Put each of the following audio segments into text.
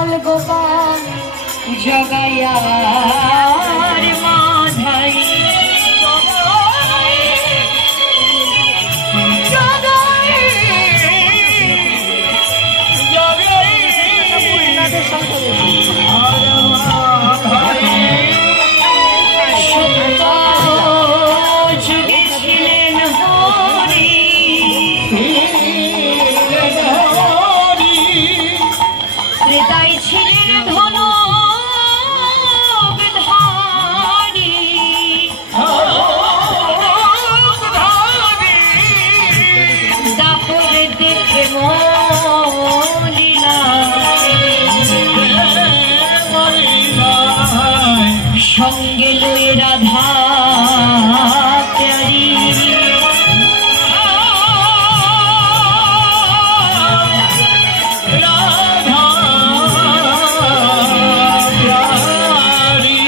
গোপাল গোপাল জগাইয়ার মাধাই সঙ্গে লয়ে রাধা প্যারি রাধা প্যারি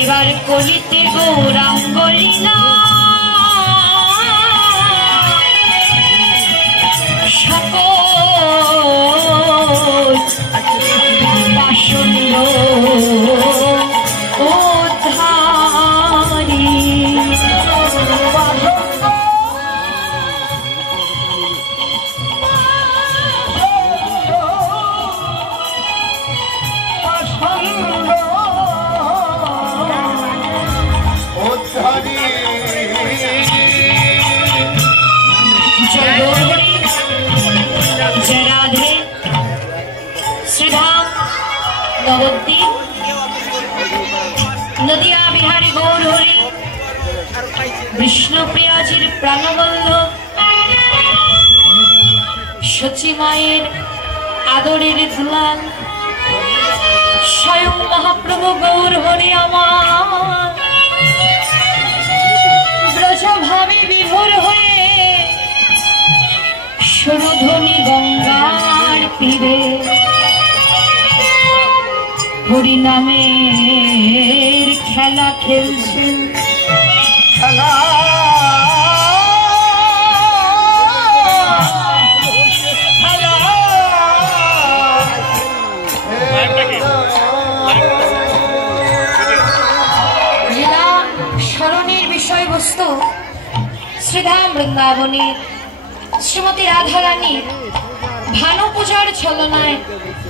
এবার কলিতে গৌরাঙ্গ লীলা সকল পাষণ্ড नवद्वीप नदिया बिहारी गौर हरि विष्णुप्रियाजिर प्राणबल्लभ शची मायेर आदरेर दुलाल स्वयं महाप्रभु गौर हरि आमार ब्रजभावे विभोर हये सुरध्वनि गंगार तीरे हरि नामेर खेला खेलছেন খেলা লীলা স্মরণের বিষয়বস্তু শ্রীধাম বৃন্দাবনে শ্রীমতী রাধা রানী ভানু পূজার ছলনায়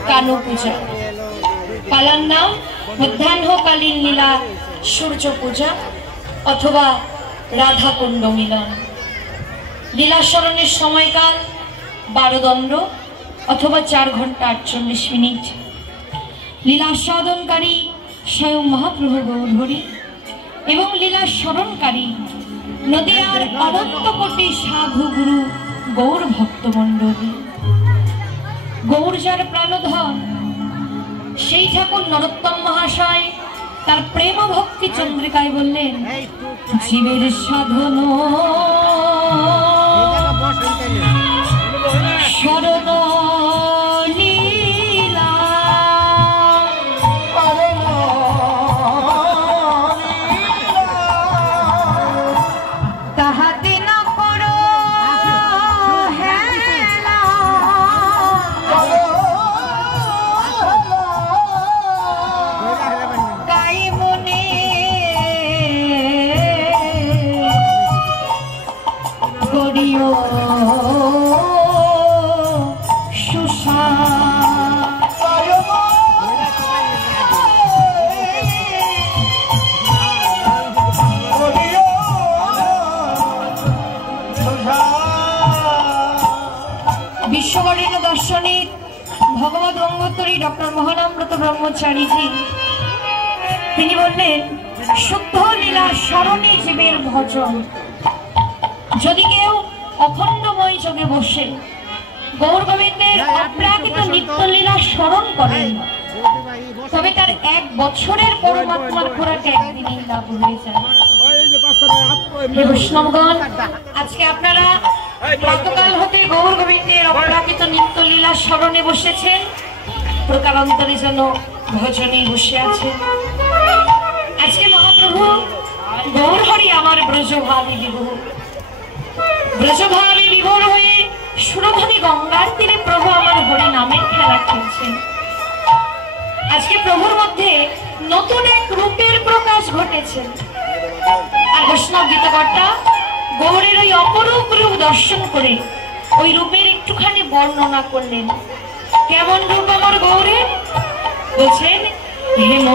কানু পূজা পালার নাম মধ্যাহ্নকালীন লীলা সূর্য পূজা অথবা রাধা কুণ্ড মিলন লীলা স্মরণের সময়কাল 12 দণ্ড অথবা 4 ঘন্টা 48 মিনিট লীলা সাধনকারী স্বয়ং মহাপ্রভু গৌর হরি এবং লীলা স্মরণকারী নদিয়ার অনন্ত কোটি সাধু গুরু গৌর ভক্তমণ্ডল গৌর যার প্রাণধন সেই ঠাকুর নরোত্তম মহাশয় তার প্রেম ভক্তি চন্দ্রিকায় বললেন জীবের সাধন শরণ লীলা তাহাতে না করো হেলা গাই মনে করিও বিশ্ববরেণ্য দর্শনিক ভগবত গঙ্গোত্তরী ডক্টর মোহনামৃত ব্রহ্মচারীজি তিনি বললেন শুদ্ধ লীলা স্মরণে জীবের ভজন যদি কেউ অখণ্ডময় যোগে বসে গৌর গোবিন্দের অপ্রাকৃত নিত্য লীলা স্মরণ করেন তবে তার 1 বছরের পরমাত্মার খোরাক একদিনেই লাভ হয়ে যায়। বৈষ্ণবগণ আজকে আপনারা প্রাতকাল হতে গৌর গোবিন্দের অপ্রাকৃত নিত্য লীলা স্মরণে বসেছেন প্রকারান্তরে যেন ভজনে বসে আছেন। আজকে মহাপ্রভু গৌর হরি আমার ব্রজভাবে বিভোর ব্রজভাবে বিভোর হয়ে সুরধনী গঙ্গার তীরে প্রভু আমার হরি নামে খেলা খেলছেন। আজকে প্রভুর মধ্যে নতুন এক রূপের প্রকাশ ঘটেছে। আর বৈষ্ণব গীতকর্তা গৌরের ওই অপরূপ রূপ দর্শন করে ওই রূপের একটুখানি বর্ণনা করলেন। কেমন রূপ আমার গৌরের? বলছেন হেম